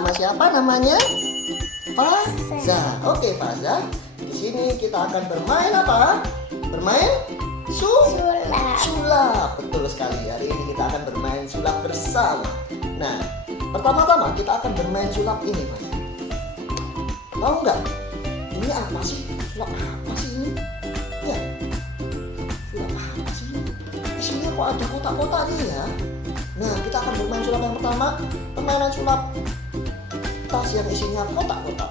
bersama siapa namanya? Faza. Oke, Faza. Di sini kita akan bermain apa? Bermain sulap. Betul sekali. Hari ini kita akan bermain sulap bersama. Nah, pertama-tama kita akan bermain sulap ini, Mas. Tahu nggak? Ini apa sih? Sulap apa sih ini? Ya. Sulap apa sih ini? Isinya kok ada kotak-kotaknya ya? Nah, kita akan bermain sulap yang pertama. Permainan sulap tas yang isinya kotak-kotak.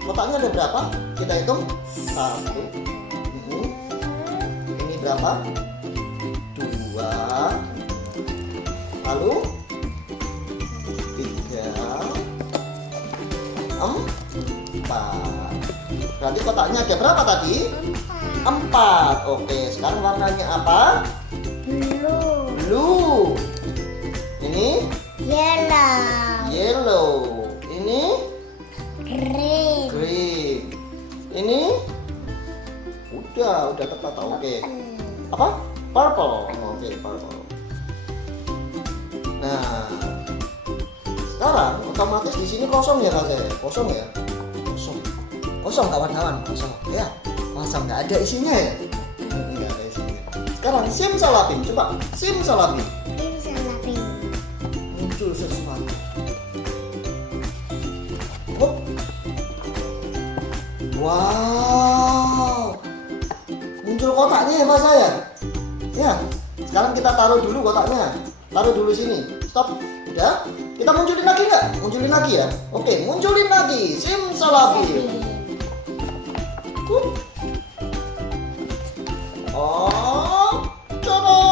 Kotaknya ada berapa? Kita hitung. 1. Ini berapa? 2. Lalu 3, 4. Berarti kotaknya ada berapa tadi? 4. Oke, sekarang warnanya apa? Blue. Ini yellow. Ini green. Ini udah tepat. Oke. Apa? Purple. Oke, purple. Nah, sekarang otomatis di sini kosong ya, Kak. Kosong ya. Kosong kawan-kawan, kosong. Ya, kosong, nggak ada isinya ya. Nggak ada isinya. Sekarang simsalabim, coba simsalabim. Muncul sesuatu. Hop. Wow, muncul kotaknya ya Mas saya. Ya, sekarang kita taruh dulu kotaknya. Taruh dulu sini. Stop. Udah. Kita munculin lagi nggak? Munculin lagi ya. Oke, munculin lagi. Simsalabim. Oh, tada!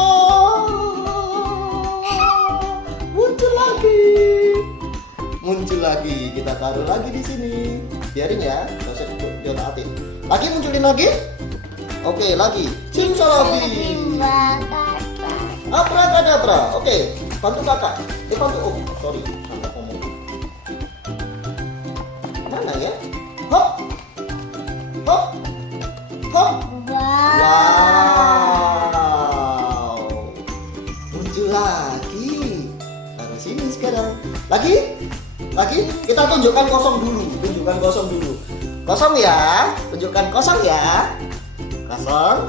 Muncul lagi. Kita taruh lagi di sini. Biarin ya, nggak usah diotak-atik. Lagi munculin lagi. Oke, lagi. Simsalabim. Abrakadabra. Oke, bantu kakak. Bantu. Oh, sorry, sampai ngomong. Mana ya? Hop. Wow. Muncul lagi. Taruh sini sekarang. Lagi. Kita tunjukkan kosong dulu. Kosong ya. Tunjukkan kosong ya. Kosong.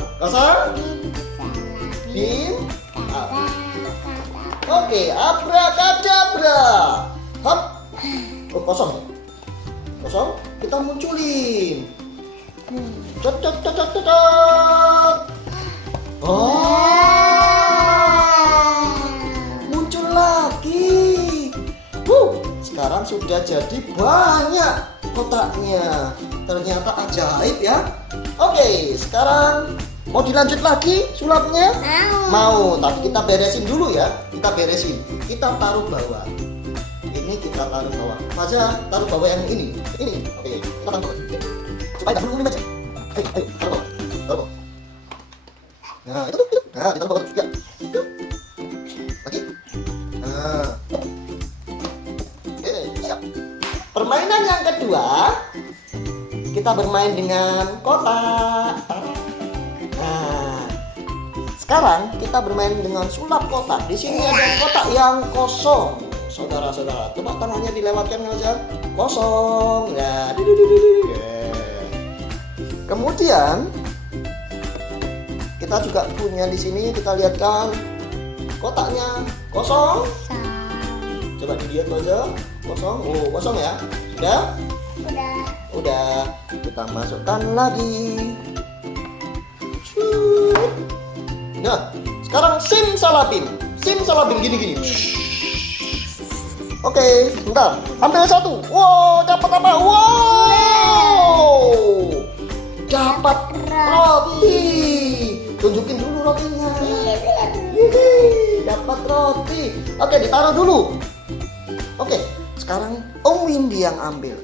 Bin. Oke, abrakadabra. Hop. Oh, kosong. Kita munculin. Cot. Oh. Muncul lagi. Sekarang sudah jadi banyak kotaknya. Ternyata ajaib ya. Oke, sekarang mau dilanjut lagi sulapnya? Mau. Tapi kita beresin dulu ya. Kita taruh bawah. Ini kita taruh bawah. Masa taruh bawah yang ini. Oke, kita taruh bawah. Supaya nggak belum aja. Ayo, taruh bawah. Nah, itu. Nah, ditaruh bawah ya. Itu. Lagi. Nah. Oke, siap. Permainan yang kedua, kita bermain dengan kotak. Nah, sekarang kita bermain dengan sulap kotak. Di sini ada kotak yang kosong, saudara-saudara. Coba tangannya dilewatkan saja. Kosong. Ya. Kemudian kita juga punya di sini. Kita lihatkan kotaknya kosong. Coba dilihat aja. Kosong. Oh, kosong ya. Udah. Kita masukkan lagi. Nah, sekarang simsalabim gini. Oke, bentar. Ambil satu. Wow, dapat apa? Wow, dapat roti. Tunjukin dulu rotinya. Dapat roti. Oke, ditaruh dulu. Oke, sekarang Om Windy yang ambil.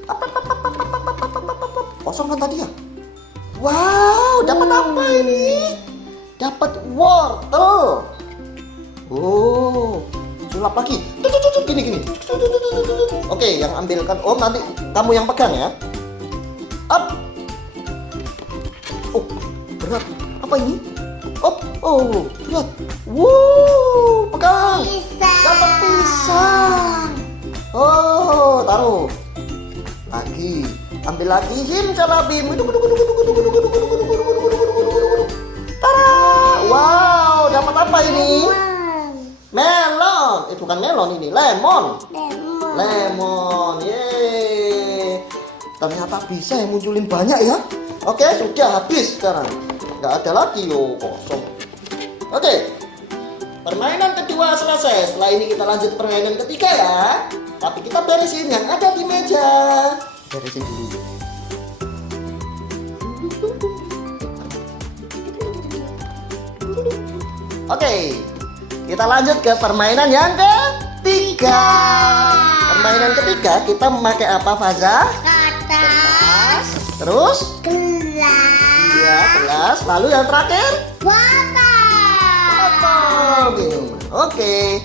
Kosong kan tadi ya? Wow, dapat apa ini? Dapat wortel. Oh, sulap lagi. Gini. Oke, yang ambilkan Om, nanti kamu yang pegang ya. Up. Oh, berat. Apa ini? Oh, berat. Wow, pegang. Dapat pisang. Oh, taruh. Lagi. Ambil lagi simsalabim. Tada! Wow, dapat apa ini? Melon. Bukan melon ini, lemon. Lemon. Yeay. Ternyata bisa yang munculin banyak ya. Oke, sudah habis sekarang. Nggak ada lagi yo, kosong. Oke. Permainan kedua selesai. Setelah ini kita lanjut permainan ketiga ya. Tapi kita beresin yang ada di meja. Beresin dulu. Oke, kita lanjut ke permainan yang ketiga. Permainan ketiga kita memakai apa, Faza? Kertas. Terus? Gelas. Iya, gelas. Lalu yang terakhir? Botol. Minuman. Oke.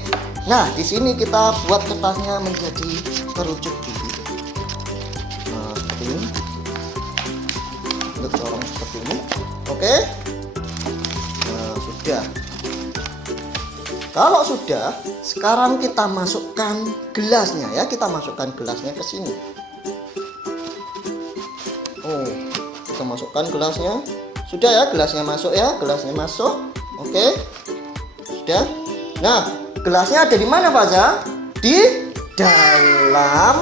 Nah, di sini kita buat kertasnya menjadi kerucut dulu. Nah, seperti ini. Untuk dorong seperti ini. Oke. Nah, sudah. Kalau sudah, sekarang kita masukkan gelasnya ya. Kita masukkan gelasnya ke sini. Oh, kita masukkan gelasnya. Sudah ya, gelasnya masuk ya. Gelasnya masuk. Oke. Sudah. Nah, gelasnya ada di mana, Faza? Di dalam.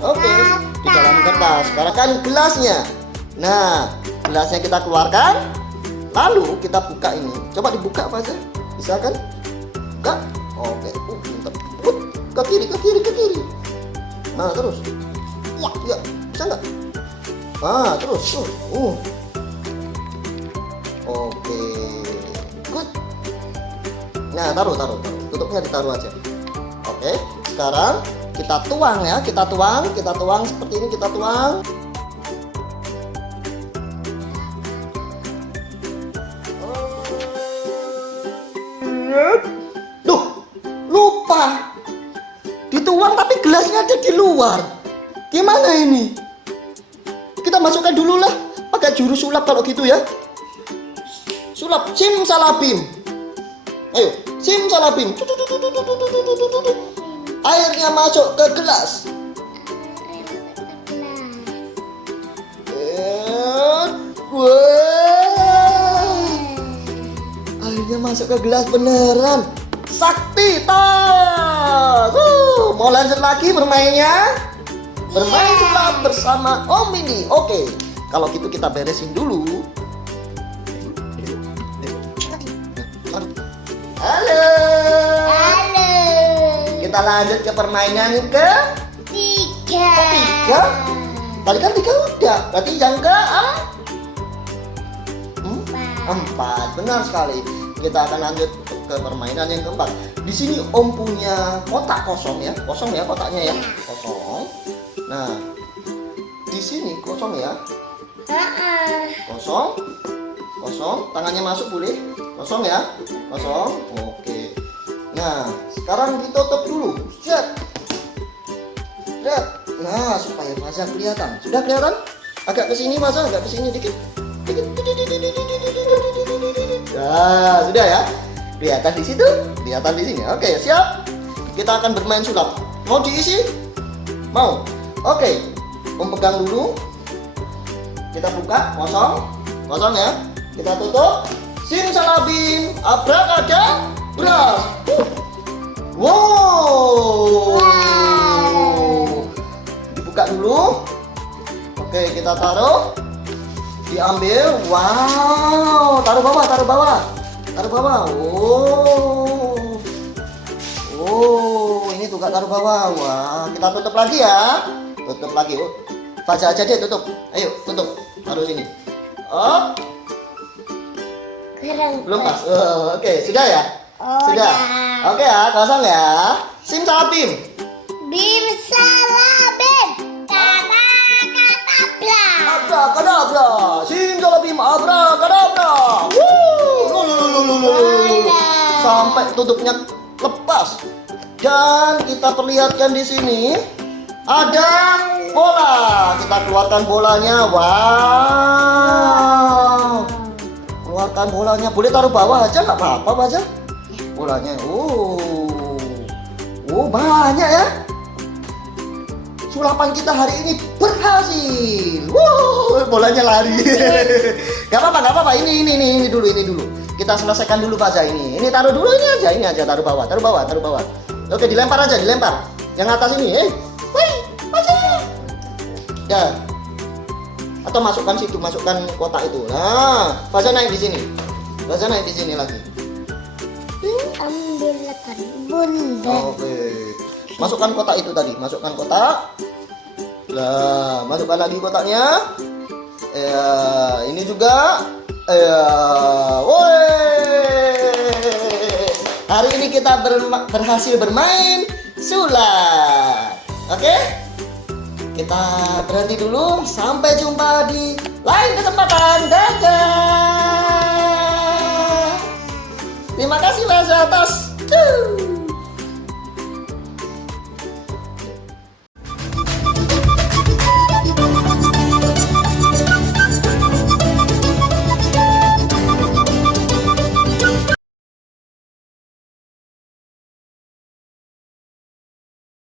Oke, di dalam kertas. Sekarang kan gelasnya. Nah, gelasnya kita keluarkan. Lalu kita buka ini. Coba dibuka, Faza. Bisa kan? Buka. Oke. Pintar. Ke kiri, ke kiri, ke kiri. Nah, terus. Ya. Ya, bisa nggak? Ah, terus. Oke. Good. Nah, taruh. Tutupnya ditaruh aja. Oke. Sekarang kita tuang ya. Kita tuang seperti ini, kita tuang. Loh, lupa. Dituang tapi gelasnya ada di luar. Gimana ini? Kita masukkan dulu lah. Pakai jurus sulap kalau gitu ya. Sulap simsalabim. Ayo, simsalabim. Airnya masuk ke gelas. Wah. Airnya masuk ke gelas beneran. Sakti tas. Mau lanjut lagi bermainnya? Bermain sulap bersama Om Mini. Oke, kalau gitu kita beresin dulu. Halo. Halo. Kita lanjut ke permainan Tiga. ketiga. Tadi kan 3 udah. Berarti yang keempat. Benar sekali. Kita akan lanjut ke permainan yang keempat. Di sini Om punya kotak kosong ya. Kosong ya kotaknya ya. Kosong. Nah, di sini kosong ya. Kosong. Tangannya masuk boleh. Kosong ya. Kosong. Oke. Nah, sekarang ditutup dulu. Set. Nah, supaya Faza kelihatan. Sudah kelihatan? Agak ke sini Faza, agak ke sini dikit. Nah, sudah ya. Kelihatan di situ, kelihatan di sini. Oke, siap. Kita akan bermain sulap. Mau diisi? Mau? Oke. Om pegang dulu. Kita buka, kosong ya. Kita tutup. Simsalabim, abrakadabra. Wow. Dibuka dulu. Oke, kita taruh. Diambil. Wow. Taruh bawah. Oh, ini juga taruh bawah. Wah, kita tutup lagi ya. Tutup lagi. Faza aja deh tutup. Ayo, tutup. Taruh sini. Oh. Belum pas. Oke, sudah ya? Sudah. Oke ya, kosong ya. Simsalabim. Bim salabim. Kadabra. Abrakadabra. Simsalabim abrakadabra. Sampai tutupnya lepas. Dan kita perlihatkan di sini ada bola. Kita keluarkan bolanya. Wow. Keluarkan bolanya. Boleh taruh bawah aja nggak apa-apa aja. Bolanya. Oh, banyak ya. Sulapan kita hari ini berhasil. Wow, bolanya lari. Gak apa-apa. Ini dulu. Kita selesaikan dulu Faza ini. Ini taruh dulu ini aja, taruh bawah. Oke, dilempar aja. Yang atas ini, woi, Faza. Ya. Atau masukkan kotak itu. Nah, Faza naik di sini. Lagi. Ambilkan bulan. Oke. Masukkan kotak itu tadi. Nah, masukkan lagi kotaknya. Ini juga. Woi. Hari ini kita berhasil bermain sulap. Oke? Kita berhenti dulu. Sampai jumpa di lain kesempatan. Dadah.